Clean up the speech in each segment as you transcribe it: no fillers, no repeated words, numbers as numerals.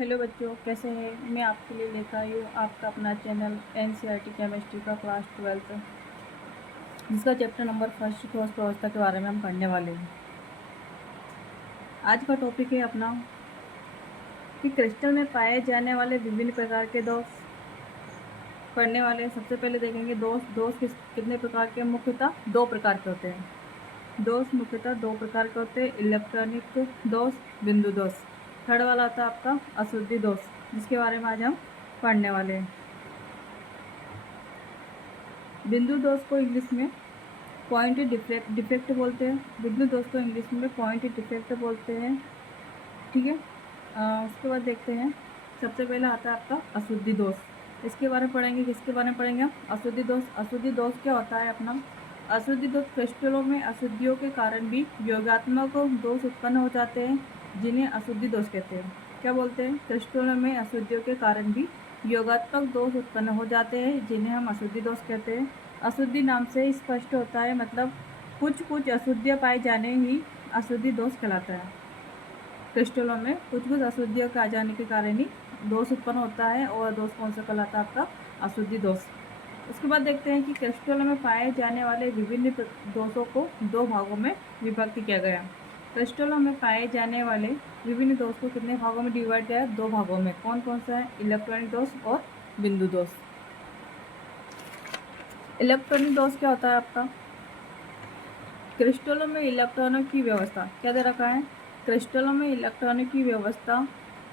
Hello बच्चों, कैसे हैं। मैं आपके लिए लेकर आई हूँ आपका अपना चैनल एनसीईआरटी केमिस्ट्री का क्लास 12 जिसका चैप्टर नंबर फर्स्ट ठोस अवस्था के बारे में हम पढ़ने वाले हैं। आज का टॉपिक है अपना कि क्रिस्टल में पाए जाने वाले विभिन्न प्रकार के दोष पढ़ने वाले हैं। सबसे पहले देखेंगे दोष कितने प्रकार के। मुख्यतः दो प्रकार के होते हैं। दोष मुख्यतः दो प्रकार के होते हैं, इलेक्ट्रॉनिक दोष, बिंदु दोष। थर्ड वाला आता है आपका अशुद्धि दोष, जिसके बारे में आज हम पढ़ने वाले हैं। बिंदु दोष को इंग्लिश में पॉइंट डिफेक्ट बोलते हैं। बिंदु दोष को इंग्लिश में पॉइंट डिफेक्ट बोलते हैं। ठीक है। उसके बाद देखते हैं, सबसे पहले आता है आपका अशुद्धि दोष। इसके बारे में पढ़ेंगे। किसके बारे में पढ़ेंगे हम? अशुद्धि दोष। अशुद्धि दोष क्या होता है अपना? अशुद्धि दोष क्रिस्टलों में अशुद्धियों के कारण भी योगात्मक दोष उत्पन्न हो जाते हैं, जिन्हें अशुद्धि दोष कहते हैं। क्या बोलते हैं? क्रिस्टलों में अशुद्धियों के कारण भी योगात्मक दोष उत्पन्न हो जाते हैं, जिन्हें हम अशुद्धि दोष कहते हैं। अशुद्धि नाम से स्पष्ट होता है, मतलब कुछ अशुद्धियाँ पाए जाने ही अशुद्धि दोष कहलाता है। क्रिस्टलों में कुछ अशुद्धियों के आ जाने के कारण ही दोष उत्पन्न होता है, और दोष कौन सा कहलाता है? आपका अशुद्धि दोष। उसके बाद देखते हैं कि क्रिस्टलों में पाए जाने वाले विभिन्न दोषों को दो भागों में विभक्त किया गया। क्रिस्टलों में पाए जाने वाले विभिन्न दोष को कितने भागों में डिवाइड किया है? दो भागों में। कौन कौन सा है? इलेक्ट्रॉनिक दोष और बिंदु दोष। इलेक्ट्रॉनिक दोष क्या होता है आपका? क्रिस्टलों में इलेक्ट्रॉनों की व्यवस्था क्या दे रखा है? क्रिस्टलों में इलेक्ट्रॉनों की व्यवस्था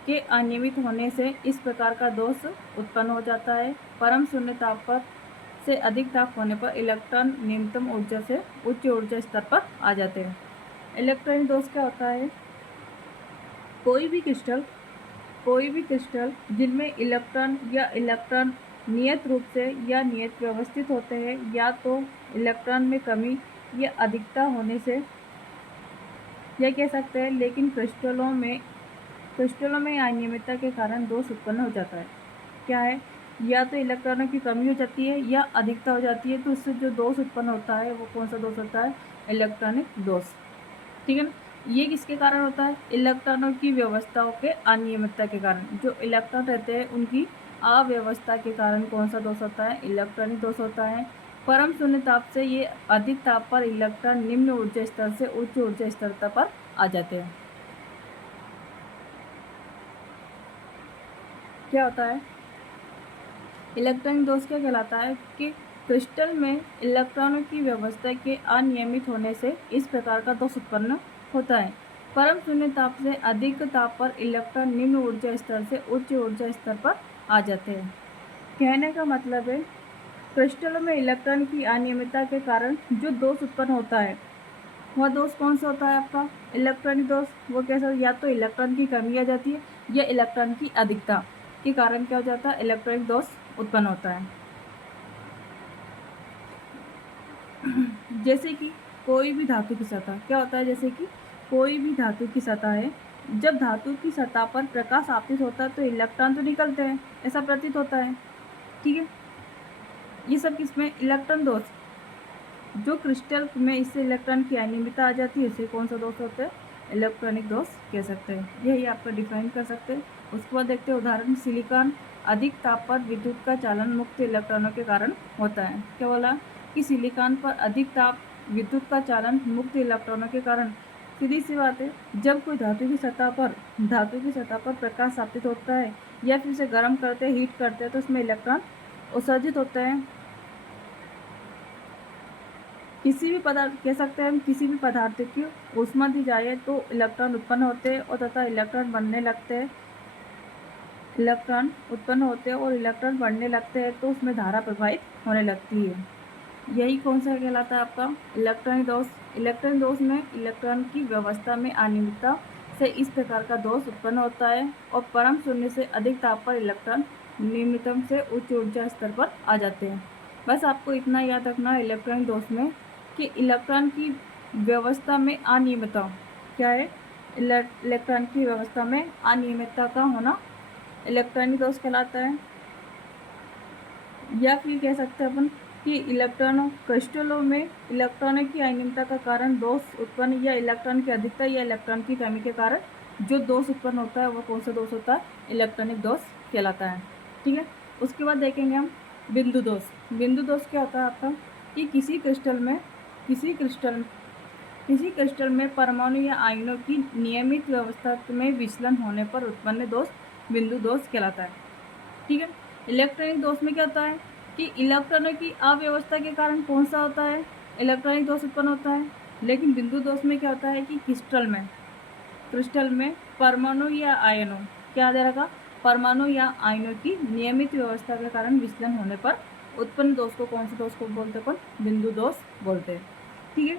के अनियमित होने से इस प्रकार का दोष उत्पन्न हो जाता है। परम शून्य ताप पर से अधिक ताप होने पर इलेक्ट्रॉन निम्नतम ऊर्जा से उच्च ऊर्जा स्तर पर आ जाते हैं। इलेक्ट्रॉनिक दोष क्या होता है? कोई भी क्रिस्टल जिनमें इलेक्ट्रॉन नियत रूप से या नियत व्यवस्थित होते हैं, या तो इलेक्ट्रॉन में कमी या अधिकता होने से, यह कह सकते हैं, लेकिन क्रिस्टलों में अनियमितता के कारण दोष उत्पन्न हो जाता है। क्या है? या तो इलेक्ट्रॉनों की कमी हो जाती है या अधिकता हो जाती है, तो उससे जो दोष उत्पन्न होता है वो कौन सा दोष होता है? इलेक्ट्रॉनिक दोष। ठीक है ना। ये किसके कारण होता है? इलेक्ट्रॉनों की व्यवस्थाओं के अनियमितता के कारण। जो इलेक्ट्रॉन रहते हैं उनकी अव्यवस्था के कारण कौन सा दोष होता है? इलेक्ट्रॉनिक दोष होता है। परम शून्य ताप से ये अधिक ताप पर इलेक्ट्रॉन निम्न ऊर्जा स्तर से उच्च ऊर्जा स्तर पर आ जाते हैं। क्या होता है? इलेक्ट्रॉनिक दोष क्या कहलाता है कि क्रिस्टल में इलेक्ट्रॉनों की व्यवस्था के अनियमित होने से इस प्रकार का दोष उत्पन्न होता है। परम शून्य ताप से अधिक ताप पर इलेक्ट्रॉन निम्न ऊर्जा स्तर से उच्च ऊर्जा स्तर पर आ जाते हैं। कहने का मतलब है, क्रिस्टलों में इलेक्ट्रॉन की अनियमितता के कारण जो दोष उत्पन्न होता है, वह दोष कौन सा होता है आपका? इलेक्ट्रॉनिक दोष। वो कैसा? या तो इलेक्ट्रॉन की कमी आ जाती है या इलेक्ट्रॉन की अधिकता के कारण क्या हो जाता है? इलेक्ट्रॉनिक दोष उत्पन्न होता है। जैसे कि कोई भी धातु की सतह क्या होता है? जैसे कि कोई भी धातु की सतह है, जब धातु की सतह पर प्रकाश आपतित होता है तो इलेक्ट्रॉन तो निकलते हैं, ऐसा प्रतीत होता है। ठीक है। ये सब किसमें? इलेक्ट्रॉन दोष। जो क्रिस्टल में इससे इलेक्ट्रॉन की अनियमितता आ जाती है, उसे कौन सा दोष होता है? इलेक्ट्रॉनिक दोष कह सकते हैं। यही आपका डिफाइन कर सकते हैं। उसके बाद देखते हैं उदाहरण। सिलिकॉन अधिक ताप पर विद्युत का चालन मुक्त इलेक्ट्रॉनों के कारण होता है। क्या बोला? कि सिलिकॉन पर अधिक ताप विद्युत का चालन मुक्त इलेक्ट्रॉनों के कारण। सीधी सी बात है, जब कोई धातु की सतह पर प्रकाश आपतित होता है या फिर उसे गर्म करते हैं, हीट करते हैं, तो उसमें इलेक्ट्रॉन उत्सर्जित होते हैं। किसी भी पदार्थ कह सकते हैं हम, किसी भी पदार्थ की ऊष्मा दी जाए तो इलेक्ट्रॉन उत्पन्न होते हैं और तथा इलेक्ट्रॉन बनने लगते हैं। इलेक्ट्रॉन उत्पन्न होते हैं और इलेक्ट्रॉन बढ़ने लगते हैं, तो उसमें धारा प्रवाहित होने लगती है। यही कौन सा कहलाता है आपका? इलेक्ट्रॉनिक दोष। इलेक्ट्रॉनिक दोष में इलेक्ट्रॉन की व्यवस्था में अनियमितता से इस प्रकार का दोष उत्पन्न होता है, और परम शून्य से अधिक ताप पर इलेक्ट्रॉन निम्नतम से उच्च ऊर्जा स्तर पर आ जाते हैं। बस आपको इतना याद रखना है इलेक्ट्रॉनिक दोष में कि इलेक्ट्रॉन की व्यवस्था में अनियमितता क्या है? इलेक्ट्रॉन की व्यवस्था में अनियमितता का होना इलेक्ट्रॉनिक दोष कहलाता है। या फिर कह सकते हैं अपन कि क्रिस्टलों में इलेक्ट्रॉनों की अनियमितता का कारण दोष उत्पन्न या इलेक्ट्रॉन की अधिकता या इलेक्ट्रॉन की कमी के कारण जो दोष उत्पन्न होता है वो कौन सा दोष होता है? इलेक्ट्रॉनिक दोष कहलाता है। ठीक है, उसके बाद देखेंगे हम बिंदु दोष। बिंदु दोष क्या होता है आपका कि किसी क्रिस्टल में परमाणु या आयनों की नियमित व्यवस्था में विचलन होने पर उत्पन्न दोष बिंदु दोष कहलाता है। ठीक है, इलेक्ट्रॉनिक दोष में क्या होता है कि इलेक्ट्रॉनों की अव्यवस्था के कारण कौन सा होता है? इलेक्ट्रॉनिक दोष उत्पन्न होता है। लेकिन बिंदु दोष में क्या होता है कि क्रिस्टल में परमाणु या आयनों, क्या दे रखा? परमाणु या आयनों की नियमित व्यवस्था के कारण विचलन होने पर उत्पन्न दोष को कौन से दोष को बोलते हैं? अपन बिंदु दोष बोलते हैं। ठीक है,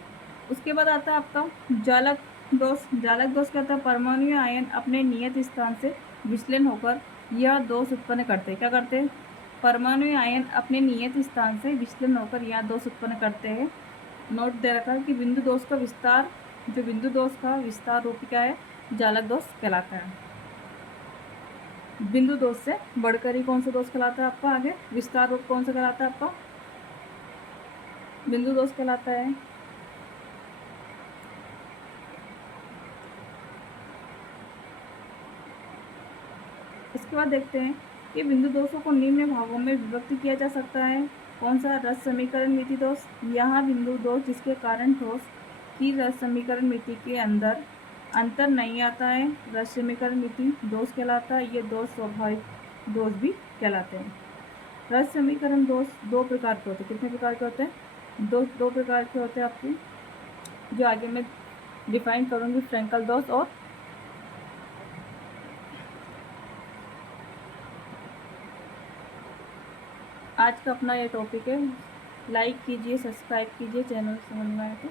उसके बाद आता है आपका जालक दोष। जालक दोष क्या होता है? परमाणु या आयन अपने नियत स्थान से विचलन होकर यह दोष उत्पन्न करते हैं। क्या करते हैं? परमाणु या आयन अपने नियत स्थान से विचलन होकर यह दोष उत्पन्न करते हैं। नोट दे रखा है कि बिंदु दोष का विस्तार, जो बिंदु दोष का विस्तार रूप क्या है? जालक दोष कहलाता है। बिंदु दोष से बढ़कर ही कौन सा दोष कहलाता है आपका? आगे विस्तार रूप कौन सा कहलाता है आपका? बिंदु दोष कहलाता है। इसके बाद देखते हैं कि बिंदु दोषों को निम्न भागों में विभक्त किया जा सकता है। कौन सा? रस समीकरण मिति दोष। यहाँ बिंदु दोष जिसके कारण ठोस की रस समीकरण मिति के अंदर अंतर नहीं आता है, रस समीकरण मिति दोष कहलाता है। ये दोष स्वाभाविक दोष भी कहलाते हैं। रस समीकरण दोष दो प्रकार के होते हैं। कितने प्रकार के होते हैं? दो प्रकार के होते हैं आपके, जो आगे मैं डिफाइन करूँगी, फ्रेंकल दोष और आज का अपना ये टॉपिक है। लाइक कीजिए, सब्सक्राइब कीजिए चैनल समझ में आए तो।